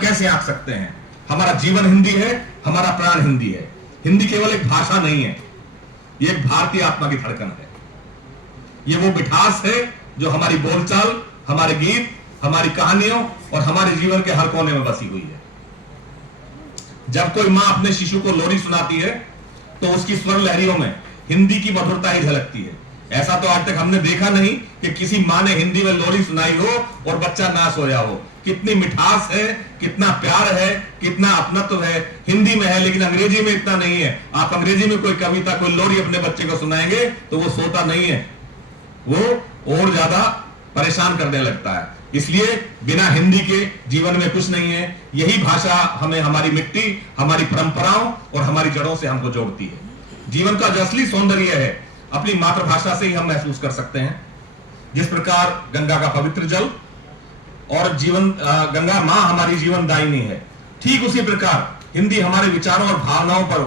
कैसे आंक सकते हैं? हमारा जीवन हिंदी है, हमारा प्राण हिंदी है। हिंदी केवल एक भाषा नहीं है, ये एक भारतीय आत्मा की धड़कन है। ये वो मिठास है जो हमारी बोलचाल, हमारे गीत, हमारी कहानियों और हमारे जीवन के हर कोने में बसी हुई है। जब कोई मां अपने शिशु को लोरी सुनाती है तो उसकी स्वर लहरियों में हिंदी की मधुरता ही झलकती है। ऐसा तो आज तक हमने देखा नहीं कि किसी मां ने हिंदी में लोरी सुनाई हो और बच्चा ना सोया हो। कितनी मिठास है, कितना प्यार है, कितना अपनत्व है, हिंदी में है, लेकिन अंग्रेजी में इतना नहीं है। आप अंग्रेजी में कोई कविता, कोई लोरी अपने बच्चे को सुनाएंगे तो वो सोता नहीं है, वो और ज्यादा परेशान करने लगता है। इसलिए बिना हिंदी के जीवन में कुछ नहीं है। यही भाषा हमें हमारी मिट्टी, हमारी परंपराओं और हमारी जड़ों से हमको जोड़ती है। जीवन का जो असली सौंदर्य है अपनी मातृभाषा से ही हम महसूस कर सकते हैं। जिस प्रकार गंगा का पवित्र जल और गंगा मां हमारी जीवन दायिनी है, ठीक उसी प्रकार हिंदी हमारे विचारों और भावनाओं पर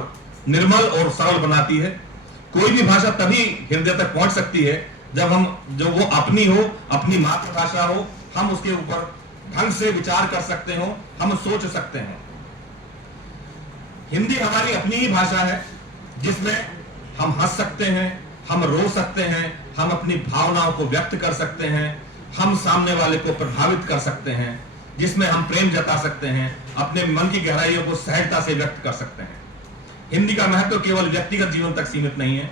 निर्मल और सरल बनाती है। कोई भी भाषा तभी हृदय तक पहुंच सकती है जब वो अपनी हो, अपनी मातृभाषा हो, हम उसके ऊपर ढंग से विचार कर सकते हो, हम सोच सकते हैं। हिंदी हमारी अपनी ही भाषा है जिसमें हम हंस सकते हैं, हम रो सकते हैं, हम अपनी भावनाओं को व्यक्त कर सकते हैं, हम सामने वाले को प्रभावित कर सकते हैं, जिसमें हम प्रेम जता सकते हैं, अपने मन की गहराइयों को सहजता से व्यक्त कर सकते हैं। हिंदी का महत्व केवल व्यक्तिगत जीवन तक सीमित नहीं है,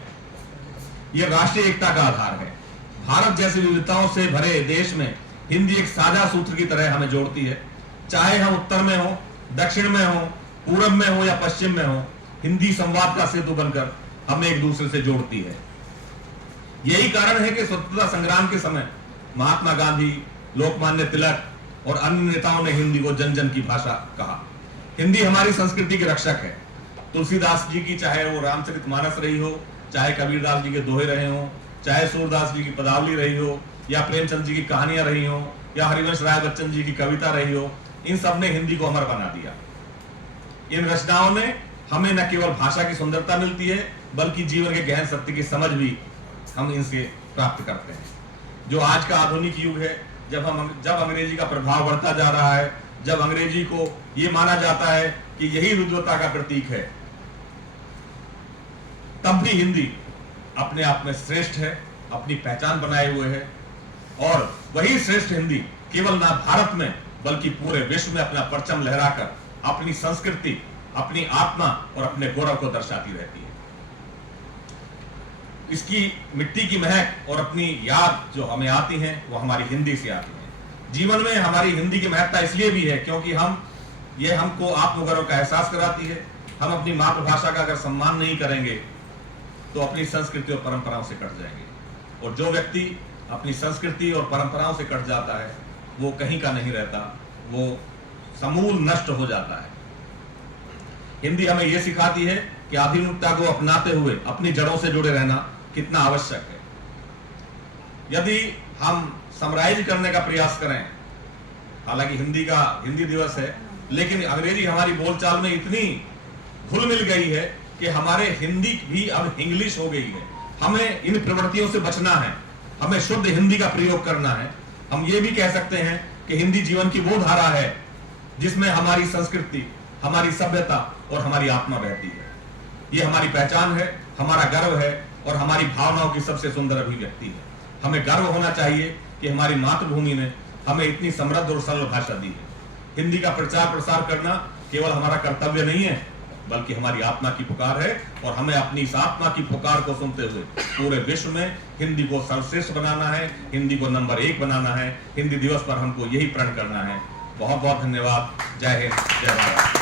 यह राष्ट्रीय एकता का आधार है। भारत जैसी विविधताओं से भरे देश में हिंदी एक साझा सूत्र की तरह हमें जोड़ती है। चाहे हम उत्तर में हो, दक्षिण में हो, पूरब में हो या पश्चिम में हो, हिंदी संवाद का सेतु बनकर हमें एक दूसरे से जोड़ती है। यही कारण है कि स्वतंत्रता संग्राम के समय महात्मा गांधी, लोकमान्य तिलक और अन्य नेताओं ने हिंदी को जन जन की भाषा कहा। हिंदी हमारी संस्कृति के रक्षक है। तुलसीदास जी की चाहे वो रामचरितमानस रही हो, चाहे कबीरदास जी के दोहे रहे हो, चाहे सूरदास जी की पदावली रही हो, या प्रेमचंद जी की कहानियां रही हो, या हरिवंश राय बच्चन जी की कविता रही हो, इन सब ने हिंदी को अमर बना दिया। इन रचनाओं ने हमें न केवल भाषा की सुंदरता मिलती है, बल्कि जीवन के गहन सत्य की समझ भी हम इनसे प्राप्त करते हैं। जो आज का आधुनिक युग है, जब अंग्रेजी का प्रभाव बढ़ता जा रहा है, जब अंग्रेजी को यह माना जाता है कि यही रुद्रता का प्रतीक है, तब भी हिंदी अपने आप में श्रेष्ठ है, अपनी पहचान बनाए हुए है। और वही श्रेष्ठ हिंदी केवल ना भारत में बल्कि पूरे विश्व में अपना परचम लहराकर अपनी संस्कृति, अपनी आत्मा और अपने गौरव को दर्शाती रहती है। इसकी मिट्टी की महक और अपनी याद जो हमें आती है वो हमारी हिंदी से आती है। जीवन में हमारी हिंदी की महत्ता इसलिए भी है क्योंकि ये हमको आत्मगौरव का एहसास कराती है। हम अपनी मातृभाषा का अगर सम्मान नहीं करेंगे तो अपनी संस्कृति और परंपराओं से कट जाएंगे। और जो व्यक्ति अपनी संस्कृति और परंपराओं से कट जाता है वो कहीं का नहीं रहता, वो समूल नष्ट हो जाता है। हिंदी हमें यह सिखाती है कि आधुनिकता को अपनाते हुए अपनी जड़ों से जुड़े रहना कितना आवश्यक है। यदि हम समराइज करने का प्रयास करें, हालांकि हिंदी दिवस है, लेकिन अंग्रेजी हमारी बोलचाल में इतनी घुल मिल गई है कि हमारे हिंदी भी अब इंग्लिश हो गई है। हमें इन प्रवृत्तियों से बचना है, हमें शुद्ध हिंदी का प्रयोग करना है। हम ये भी कह सकते हैं कि हिंदी जीवन की वो धारा है जिसमें हमारी संस्कृति, हमारी सभ्यता और हमारी आत्मा बहती है। ये हमारी पहचान है, हमारा गर्व है और हमारी भावनाओं की सबसे सुंदर अभिव्यक्ति है। हमें गर्व होना चाहिए कि हमारी मातृभूमि ने हमें इतनी समृद्ध और सरल भाषा दी है। हिंदी का प्रचार प्रसार करना केवल हमारा कर्तव्य नहीं है बल्कि हमारी आत्मा की पुकार है। और हमें अपनी इस आत्मा की पुकार को सुनते हुए पूरे विश्व में हिंदी को सर्वश्रेष्ठ बनाना है, हिंदी को नंबर 1 बनाना है। हिंदी दिवस पर हमको यही प्रण करना है। बहुत बहुत धन्यवाद। जय हिंद, जय भारत।